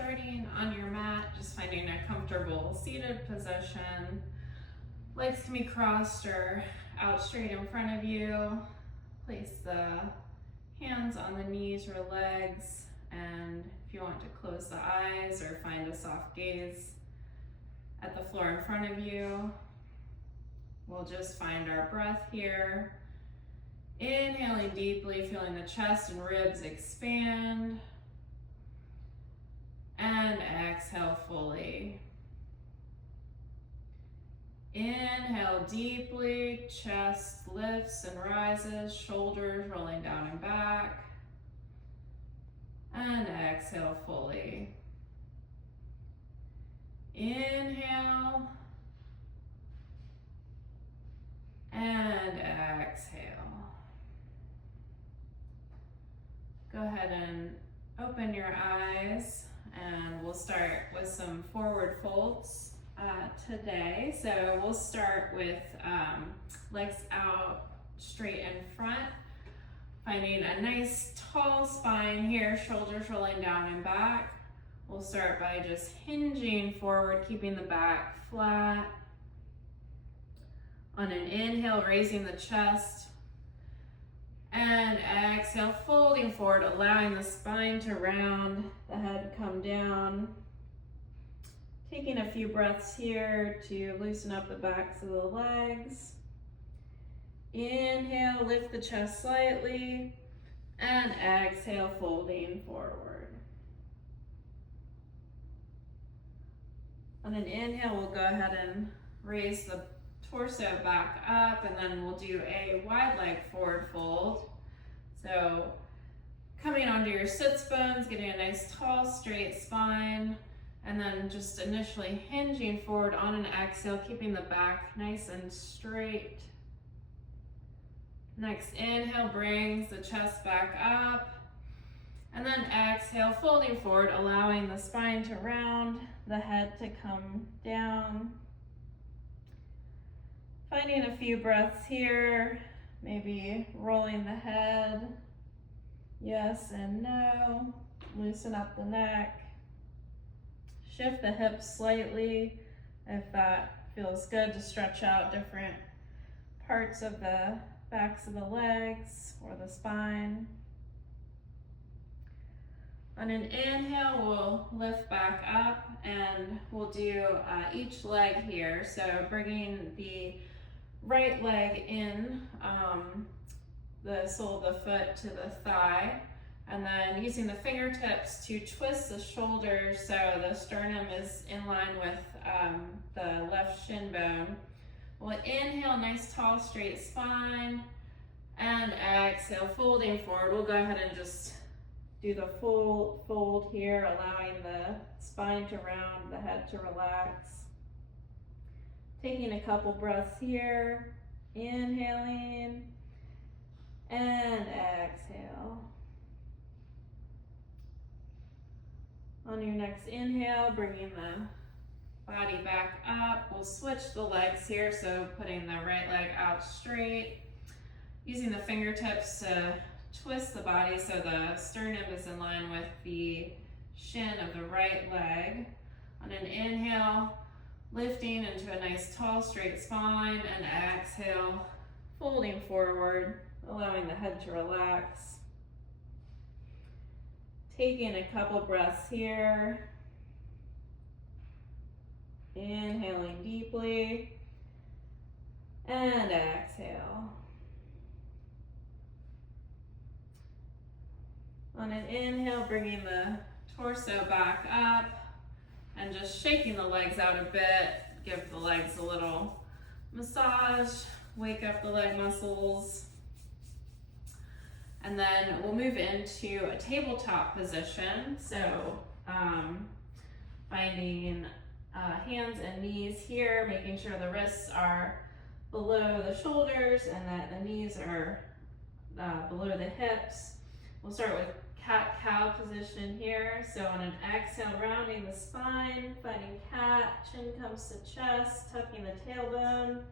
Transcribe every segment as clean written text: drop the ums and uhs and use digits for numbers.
starting on your mat, just finding a comfortable seated position. Legs can be crossed or out straight in front of you. Place the hands on the knees or legs, and if you want to close the eyes or find a soft gaze at the floor in front of you, we'll just find our breath here. Inhaling deeply, feeling the chest and ribs expand. And exhale fully. Inhale deeply, chest lifts and rises, shoulders rolling down and back. And exhale fully. Inhale. And exhale. Go ahead and open your eyes, and we'll start with some forward folds today. So we'll start with legs out straight in front, finding a nice tall spine here, shoulders rolling down and back. We'll start by just hinging forward, keeping the back flat. On an inhale, raising the chest. And exhale, folding forward, allowing the spine to round, the head come down. Taking a few breaths here to loosen up the backs of the legs. Inhale, lift the chest slightly, and exhale, folding forward. On an inhale, we'll go ahead and raise the torso back up, and then we'll do a wide leg forward fold. So coming onto your sits bones, getting a nice tall straight spine, and then just initially hinging forward on an exhale, keeping the back nice and straight. Next inhale brings the chest back up, and then exhale, folding forward, allowing the spine to round, the head to come down. Finding a few breaths here, maybe rolling the head, yes and no, loosen up the neck. Shift the hips slightly if that feels good, to stretch out different parts of the backs of the legs or the spine. On an inhale, we'll lift back up, and we'll do each leg here. So bringing the right leg in, the sole of the foot to the thigh, and then using the fingertips to twist the shoulders so the sternum is in line with the left shin bone. We'll inhale, nice tall straight spine, and exhale, folding forward. We'll go ahead and just do the full fold here, allowing the spine to round, the head to relax. Taking a couple breaths here, inhaling, and exhale. On your next inhale, bringing the body back up. We'll switch the legs here, so putting the right leg out straight, using the fingertips to twist the body so the sternum is in line with the shin of the right leg. On an inhale, lifting into a nice tall straight spine, and exhale, folding forward, allowing the head to relax. Taking a couple breaths here. Inhaling deeply, and exhale. On an inhale, bringing the torso back up and just shaking the legs out a bit. Give the legs a little massage, wake up the leg muscles. And then we'll move into a tabletop position. So finding hands and knees here, making sure the wrists are below the shoulders and that the knees are below the hips. We'll start with cat-cow position here. So on an exhale, rounding the spine, finding cat, chin comes to chest, tucking the tailbone.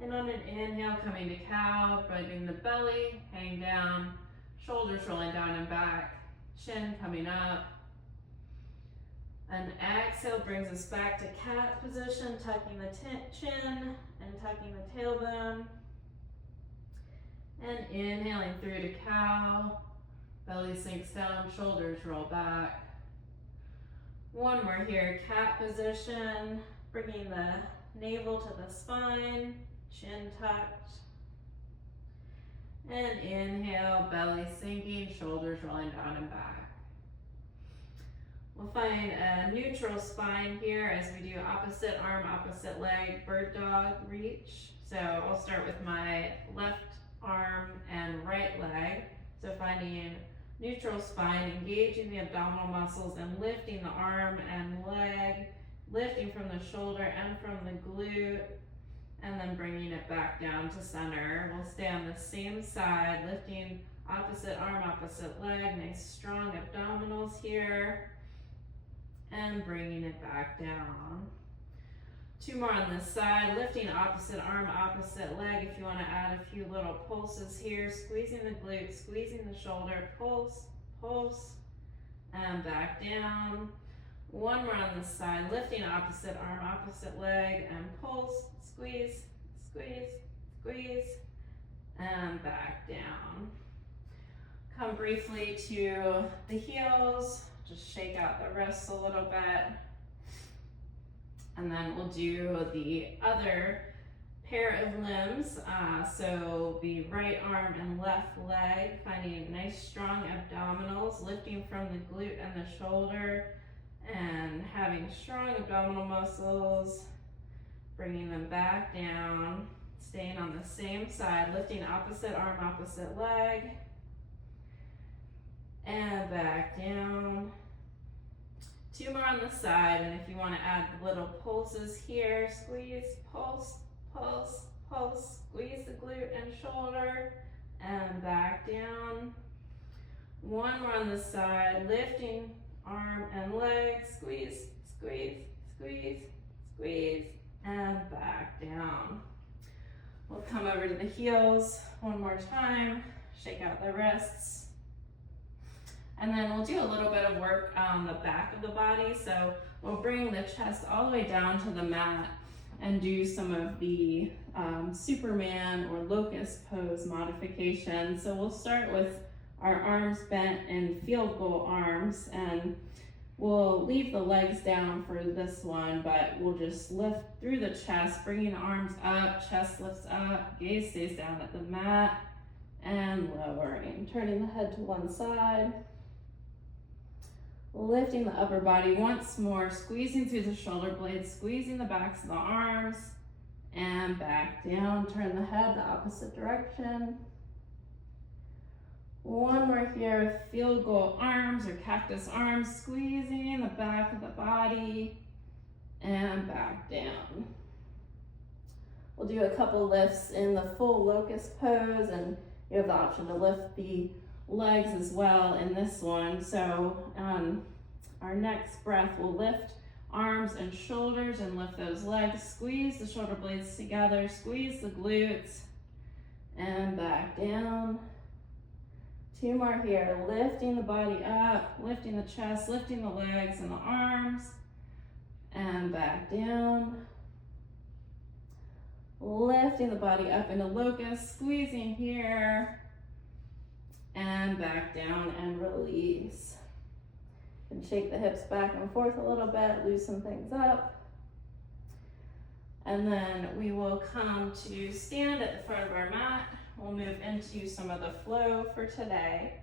And on an inhale, coming to cow, bending the belly, hang down, shoulders rolling down and back, chin coming up. An exhale brings us back to cat position, tucking the chin and tucking the tailbone. And inhaling through to cow. Belly sinks down, shoulders roll back. One more here, cat position, bringing the navel to the spine, chin tucked. And inhale, belly sinking, shoulders rolling down and back. We'll find a neutral spine here as we do opposite arm, opposite leg, bird dog reach. So I'll start with my left arm and right leg. So finding neutral spine, engaging the abdominal muscles and lifting the arm and leg, lifting from the shoulder and from the glute, and then bringing it back down to center. We'll stay on the same side, lifting opposite arm, opposite leg, nice strong abdominals here, and bringing it back down. Two more on this side, lifting opposite arm, opposite leg. If you want to add a few little pulses here, squeezing the glute, squeezing the shoulder, pulse, pulse, and back down. One more on this side, lifting opposite arm, opposite leg, and pulse, squeeze, squeeze, squeeze, and back down. Come briefly to the heels, just shake out the wrists a little bit. And then we'll do the other pair of limbs. So the right arm and left leg, finding nice strong abdominals, lifting from the glute and the shoulder, and having strong abdominal muscles, bringing them back down, staying on the same side, lifting opposite arm, opposite leg, and back down. Two more on the side, and if you want to add little pulses here, squeeze, pulse, pulse, pulse, squeeze the glute and shoulder, and back down. One more on the side, lifting arm and leg, squeeze, squeeze, squeeze, squeeze, and back down. We'll come over to the heels one more time, shake out the wrists. And then we'll do a little bit of work on the back of the body. So we'll bring the chest all the way down to the mat and do some of the Superman or locust pose modifications. So we'll start with our arms bent in field goal arms, and we'll leave the legs down for this one, but we'll just lift through the chest, bringing the arms up, chest lifts up, gaze stays down at the mat, and lowering, turning the head to one side. Lifting the upper body once more, squeezing through the shoulder blades, squeezing the backs of the arms, and back down. Turn the head the opposite direction. One more here, field goal arms or cactus arms, squeezing the back of the body, and back down. We'll do a couple lifts in the full locust pose, and you have the option to lift the legs as well in this one. So our next breath, we'll lift arms and shoulders and lift those legs, squeeze the shoulder blades together, squeeze the glutes, and back down. Two more here, lifting the body up, lifting the chest, lifting the legs and the arms, and back down. Lifting the body up into locust, squeezing here, and back down and release. And shake the hips back and forth a little bit, loosen things up. And then we will come to stand at the front of our mat. We'll move into some of the flow for today.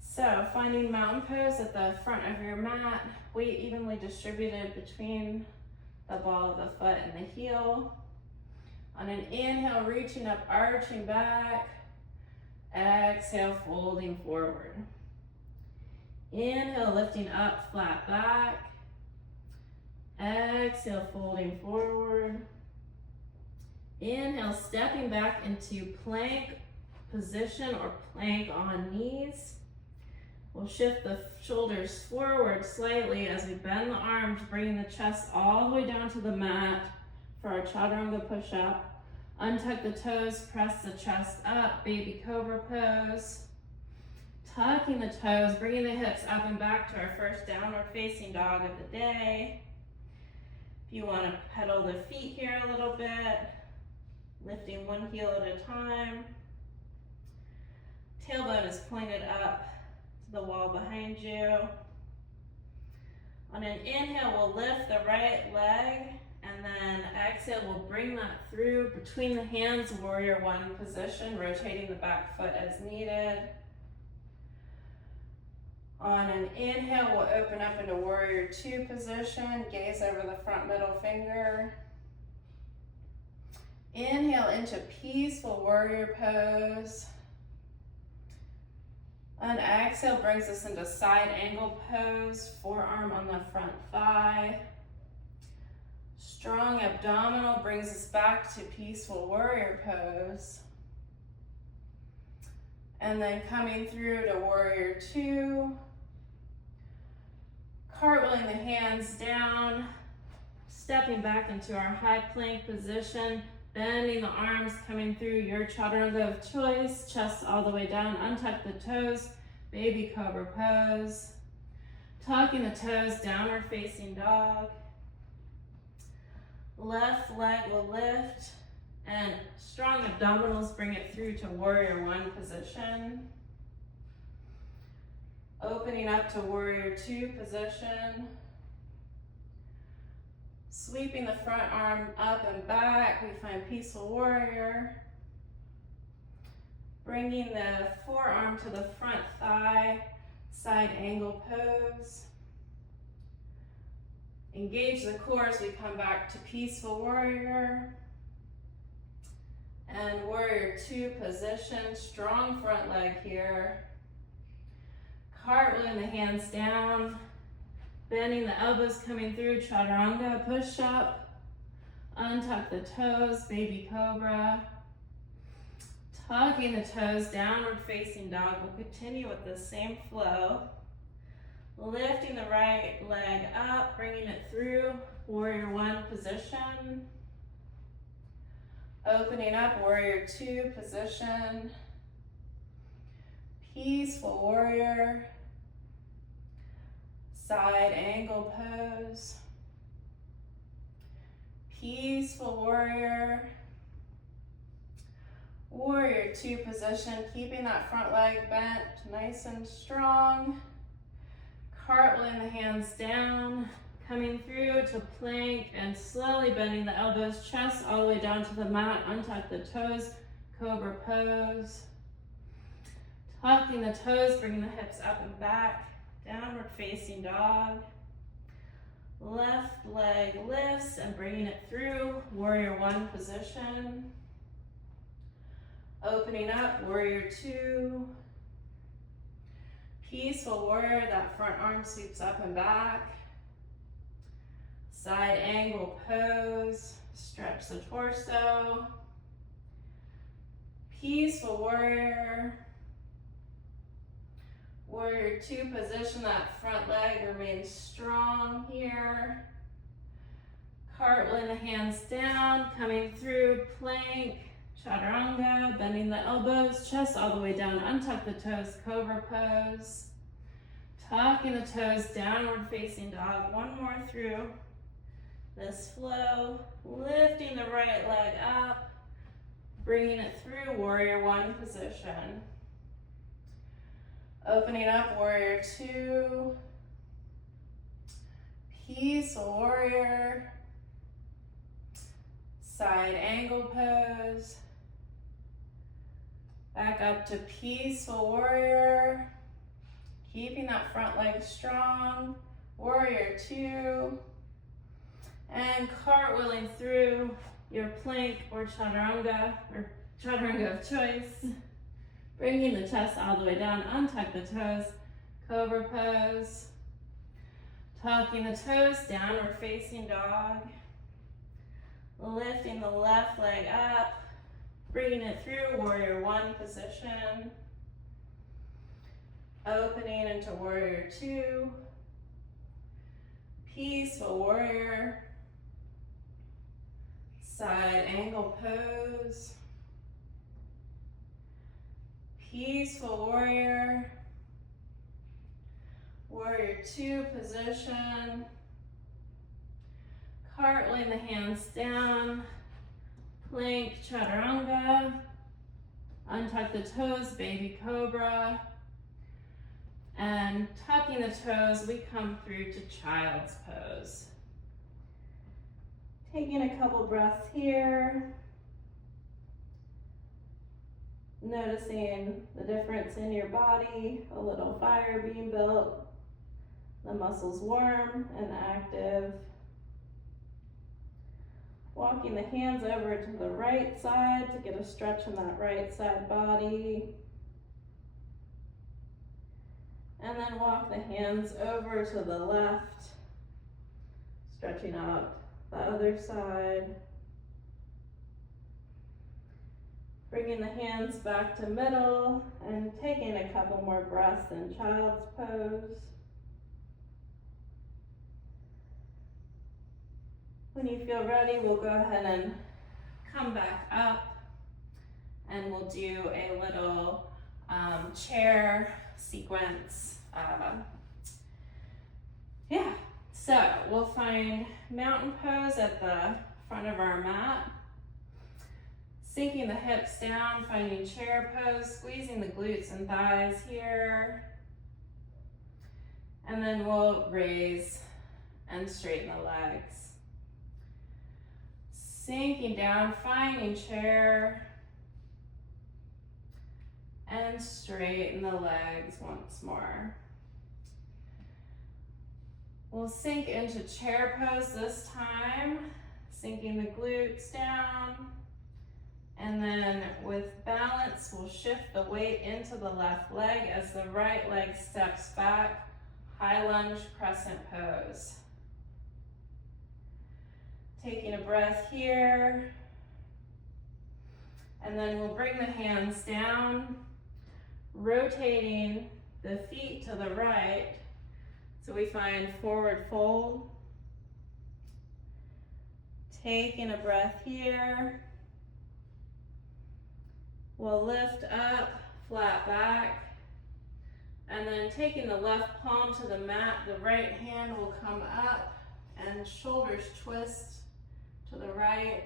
So finding mountain pose at the front of your mat, weight evenly distributed between the ball of the foot and the heel. On an inhale, reaching up, arching back. Exhale, folding forward. Inhale, lifting up, flat back. Exhale, folding forward. Inhale, stepping back into plank position or plank on knees. We'll shift the shoulders forward slightly as we bend the arms, bringing the chest all the way down to the mat for our chaturanga push-up. Untuck the toes, press the chest up, baby cobra pose. Tucking the toes, bringing the hips up and back to our first downward facing dog of the day. If you want to pedal the feet here a little bit, lifting one heel at a time. Tailbone is pointed up to the wall behind you. On an inhale, we'll lift the right leg, and then exhale, we'll bring that through between the hands, warrior one position, rotating the back foot as needed. On an inhale, we'll open up into warrior two position, gaze over the front middle finger. Inhale into peaceful warrior pose. And exhale brings us into side angle pose, forearm on the front thigh. Strong abdominal brings us back to peaceful warrior pose. And then coming through to warrior two. Cartwheeling the hands down, stepping back into our high plank position, bending the arms, coming through your chaturanga of choice, chest all the way down, untuck the toes, baby cobra pose. Tucking the toes, downward facing dog. Left leg will lift, and strong abdominals bring it through to warrior one position. Opening up to warrior two position. Sweeping the front arm up and back, we find peaceful warrior. Bringing the forearm to the front thigh, side angle pose. Engage the core as we come back to peaceful warrior. And warrior two position, strong front leg here. Cartwheeling the hands down, bending the elbows, coming through chaturanga, push up, untuck the toes, baby cobra. Tucking the toes, downward facing dog. We'll continue with the same flow. Lifting the right leg up, bringing it through warrior one position. Opening up warrior two position. Peaceful warrior. Side angle pose. Peaceful warrior. Warrior two position, keeping that front leg bent nice and strong. Cartwheeling the hands down, coming through to plank and slowly bending the elbows, chest all the way down to the mat, untuck the toes, cobra pose. Tucking the toes, bringing the hips up and back. Downward facing dog. Left leg lifts and bringing it through warrior one position. Opening up warrior two. Peaceful warrior, that front arm sweeps up and back. Side angle pose, stretch the torso. Peaceful warrior. Warrior two position, that front leg remains strong here. Cartwheeling the hands down, coming through plank, chaturanga, bending the elbows, chest all the way down, untuck the toes, cobra pose. Tucking the toes, downward facing dog. One more through this flow. Lifting the right leg up, bringing it through warrior one position. Opening up warrior two. Peaceful warrior. Side angle pose. Back up to peaceful warrior. Keeping that front leg strong. Warrior two. And cartwheeling through your plank or chaturanga of choice. Bringing the chest all the way down, untuck the toes, cobra pose. Tucking the toes, downward facing dog. Lifting the left leg up, bringing it through warrior one position. Opening into warrior two. Peaceful warrior. Side angle pose. Peaceful warrior. Warrior two position. Cartwheeling the hands down. Plank chaturanga. Untuck the toes, baby cobra. And tucking the toes, we come through to child's pose. Taking a couple breaths here. Noticing the difference in your body, a little fire being built, the muscles warm and active. Walking the hands over to the right side to get a stretch in that right side body. And then walk the hands over to the left, stretching out the other side. Bringing the hands back to middle and taking a couple more breaths in child's pose. When you feel ready, we'll go ahead and come back up and we'll do a little chair sequence. So we'll find mountain pose at the front of our mat. Sinking the hips down, finding chair pose, squeezing the glutes and thighs here. And then we'll raise and straighten the legs. Sinking down, finding chair. And straighten the legs once more. We'll sink into chair pose this time, sinking the glutes down. And then with balance, we'll shift the weight into the left leg as the right leg steps back, high lunge crescent pose. Taking a breath here. And then we'll bring the hands down, rotating the feet to the right. So we find forward fold. Taking a breath here. We'll lift up, flat back, and then taking the left palm to the mat, the right hand will come up and shoulders twist to the right.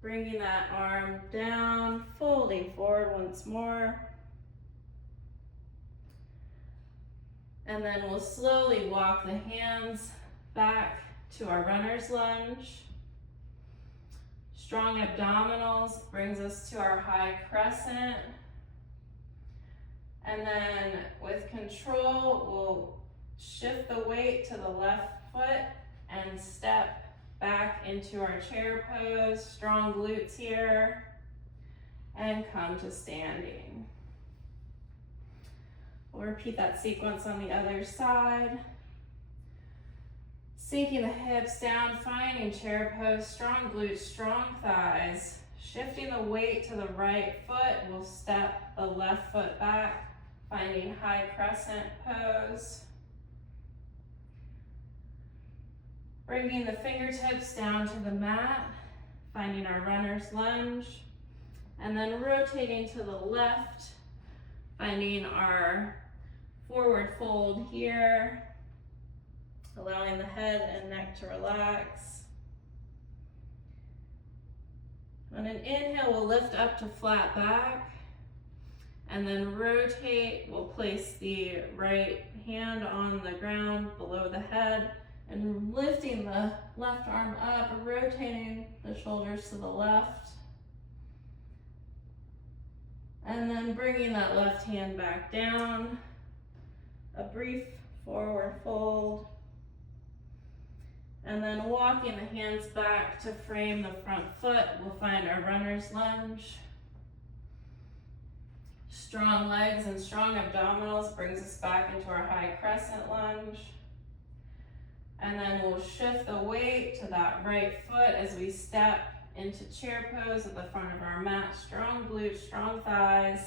Bringing that arm down, folding forward once more. And then we'll slowly walk the hands back to our runner's lunge. Strong abdominals brings us to our high crescent. And then with control, we'll shift the weight to the left foot and step back into our chair pose. Strong glutes here. And come to standing. We'll repeat that sequence on the other side. Sinking the hips down, finding chair pose, strong glutes, strong thighs. Shifting the weight to the right foot, we'll step the left foot back, finding high crescent pose. Bringing the fingertips down to the mat, finding our runner's lunge. And then rotating to the left, finding our forward fold here. Allowing the head and neck to relax. On an inhale, we'll lift up to flat back. And then rotate, we'll place the right hand on the ground below the head and lifting the left arm up, rotating the shoulders to the left. And then bringing that left hand back down. A brief forward fold. And then walking the hands back to frame the front foot, we'll find our runner's lunge. Strong legs and strong abdominals brings us back into our high crescent lunge. And then we'll shift the weight to that right foot as we step into chair pose at the front of our mat. Strong glutes, strong thighs,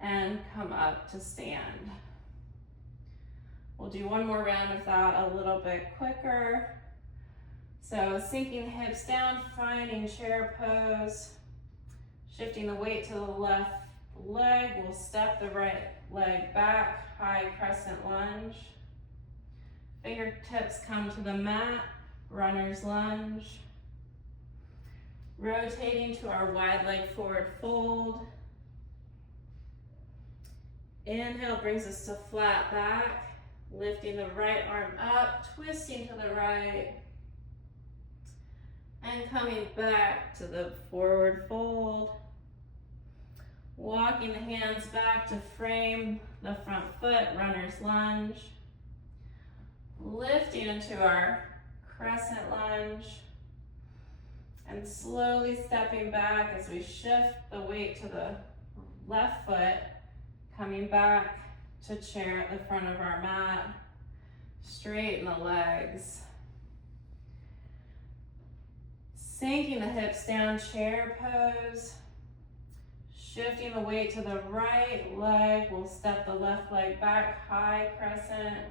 and come up to stand. We'll do one more round of that a little bit quicker. So sinking the hips down, finding chair pose, shifting the weight to the left leg, we'll step the right leg back, high crescent lunge. Fingertips come to the mat, runner's lunge. Rotating to our wide leg forward fold. Inhale brings us to flat back, lifting the right arm up, twisting to the right, and coming back to the forward fold. Walking the hands back to frame the front foot, runner's lunge. Lifting into our crescent lunge. And slowly stepping back as we shift the weight to the left foot, coming back to chair at the front of our mat. Straighten the legs. Sinking the hips down, chair pose. Shifting the weight to the right leg, we'll step the left leg back, high crescent.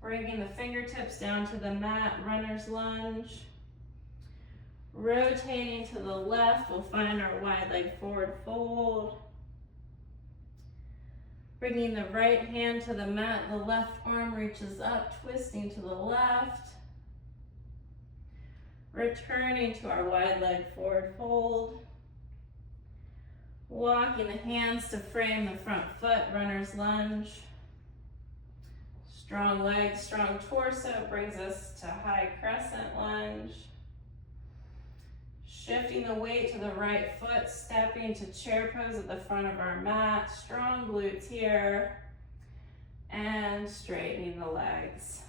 Bringing the fingertips down to the mat, runner's lunge. Rotating to the left, we'll find our wide leg forward fold. Bringing the right hand to the mat, the left arm reaches up, twisting to the left. Returning to our wide leg forward fold. Walking the hands to frame the front foot, runner's lunge. Strong legs, strong torso brings us to high crescent lunge. Shifting the weight to the right foot, stepping to chair pose at the front of our mat. Strong glutes here. And straightening the legs.